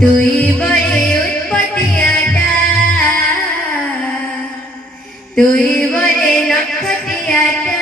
তুই বড়ে উৎপটিয়াটা তুই বড়ে নক্ষটিয়াটা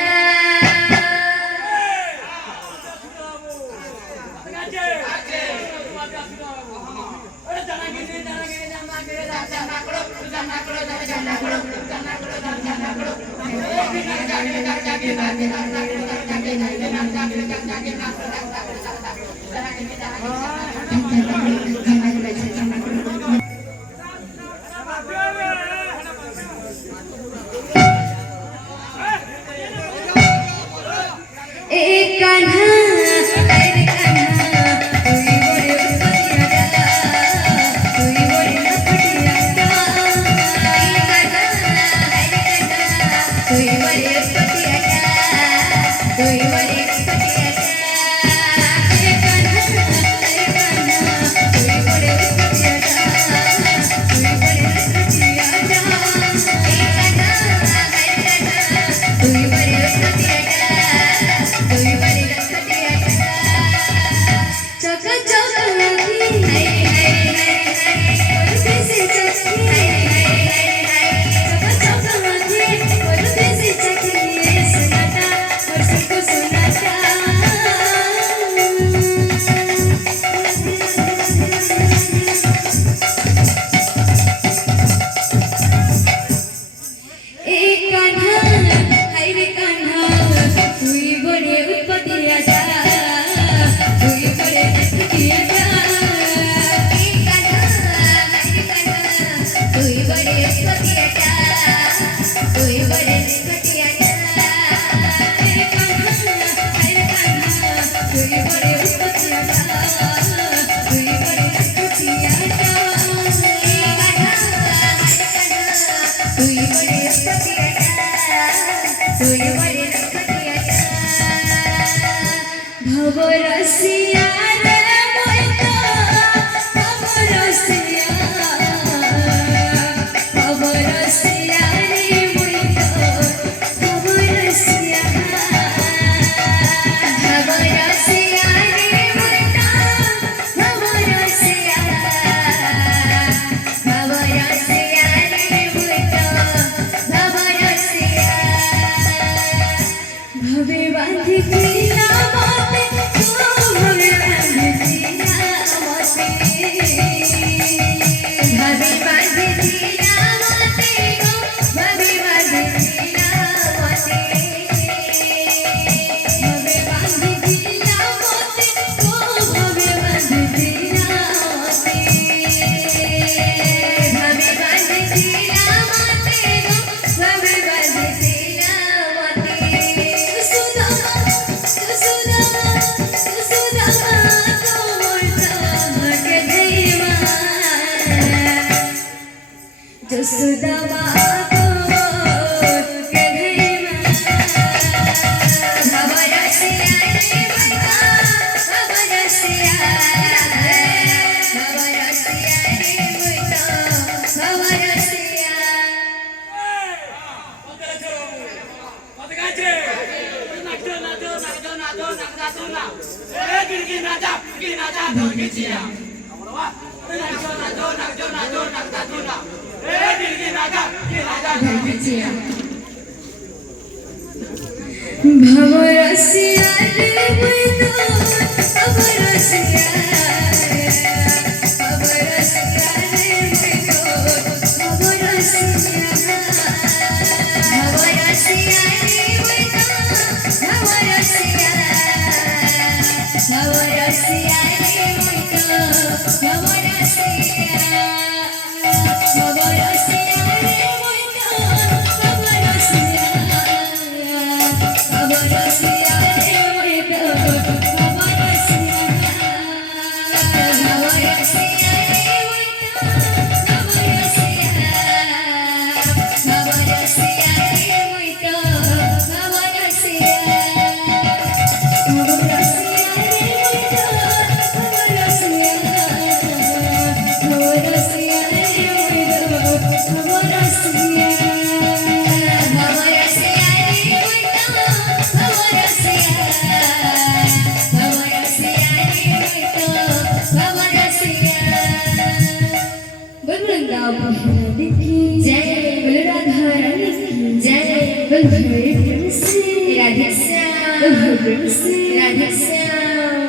वृंदावन की जय बोल राधा रानी की जय बोल हरे प्रेम से राधे बोल श्याम हरे प्रेम से राधे श्याम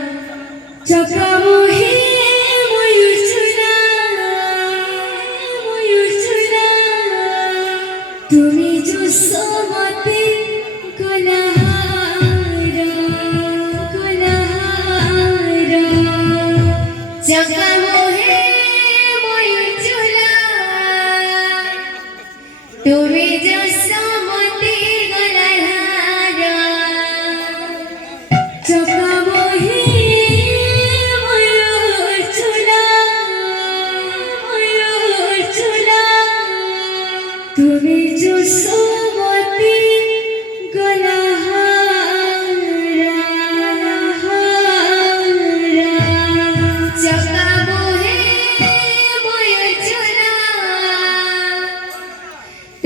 चका मोहे मयूर चुरा তুমি जो सोमते कोलाहारा चका मोहे मयूर चूला তুমি যশোমতি গলাধারা चका मोहे मयूर चुरा তুমি जो सोमते चका मोहे मयूर चूला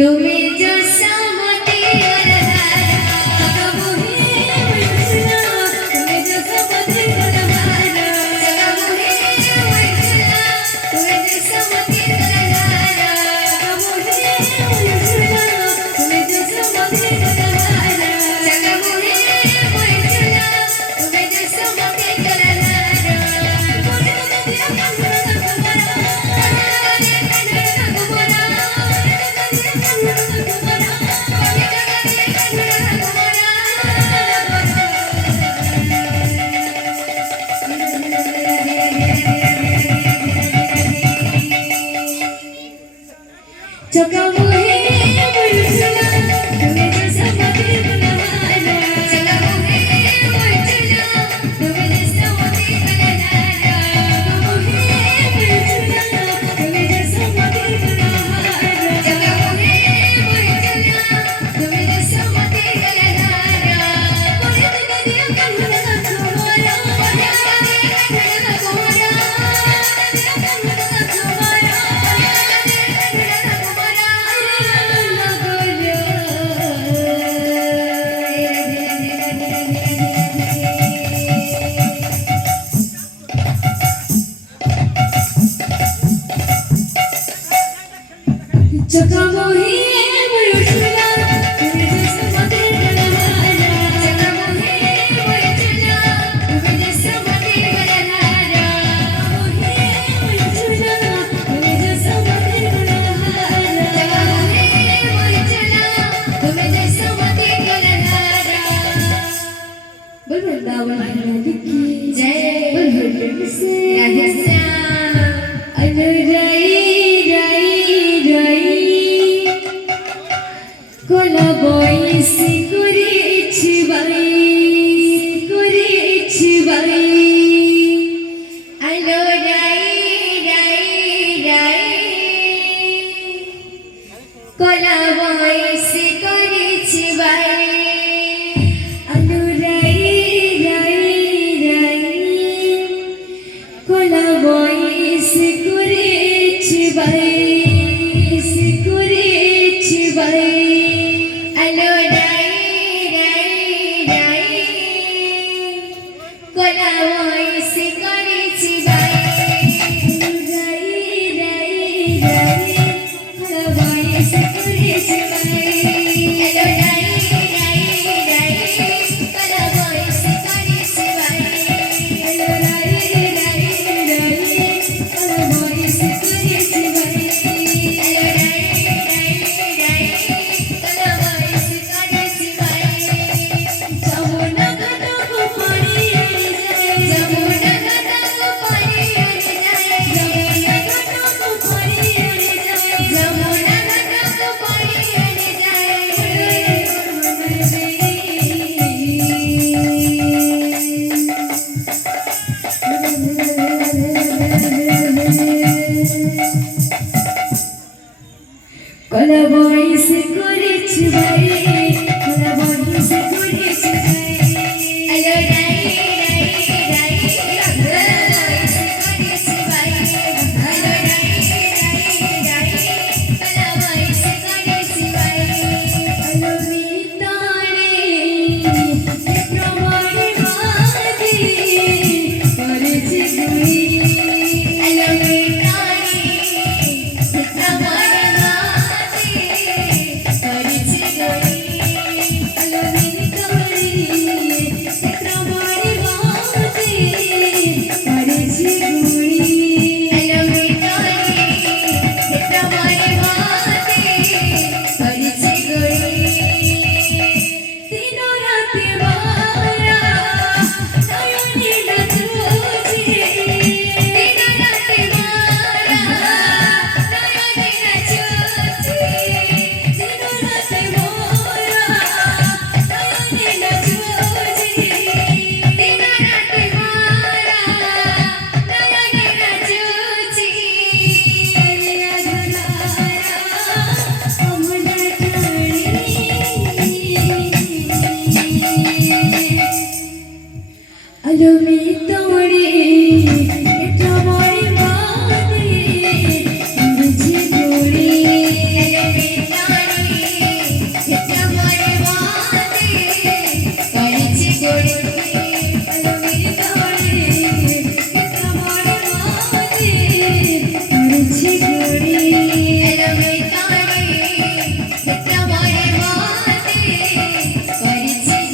তুমি যশোমতি গলাধারা चका मोहे मयूर चुरा तुम्हें जो समझे गुनहारा चका मोहे मयूर चूला তুমি যশোমতি গলাধারা मोहे मयूर चुरा तुम्हें जो समझे गुनहारा चका मोहे मयूर चूला তুমি যশোমতি গলাধারা बोले तो दिया कन्हैया तुम्हारा चका मोहे मयूर चुरा तुम्हें जो समझे गुनहारा चका मोहे मयूर चूला তুমি যশোমতি গলাধারা मोहे मयूर चुरा तुम्हें जो समझे गुनहारा चका मोहे मयूर चूला তুমি যশोमति गलाधारा बोल वृंदावन की जय बोल हरे प्रेम से राधे श्याम